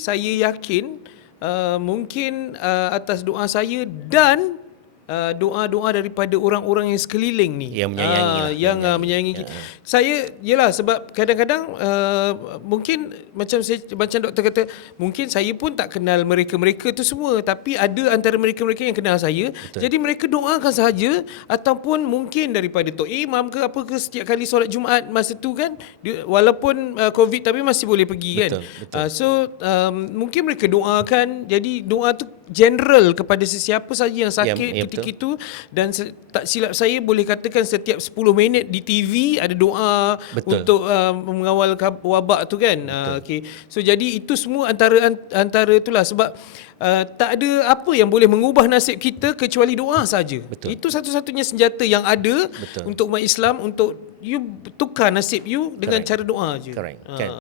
saya yakin mungkin atas doa saya dan doa-doa daripada orang-orang yang sekeliling ni yang menyayangi lah, yang menyayangi kita. Saya yalah, sebab kadang-kadang mungkin macam doktor kata, mungkin saya pun tak kenal mereka-mereka tu semua, tapi ada antara mereka-mereka yang kenal saya. Betul. Jadi mereka doakan sahaja, ataupun mungkin daripada tok imam ke apa ke, setiap kali solat Jumaat masa tu kan, walaupun COVID tapi masih boleh pergi kan. Betul. Mungkin mereka doakan, jadi doa tu general kepada sesiapa saja yang sakit ketika itu. Dan tak silap saya boleh katakan setiap 10 minit di TV ada doa untuk mengawal wabak tu kan. Okay. So jadi itu semua antara itulah, sebab tak ada apa yang boleh mengubah nasib kita kecuali doa saja. Itu satu-satunya senjata yang ada untuk umat Islam, untuk you tukar nasib you dengan cara doa je. Correct. Kan?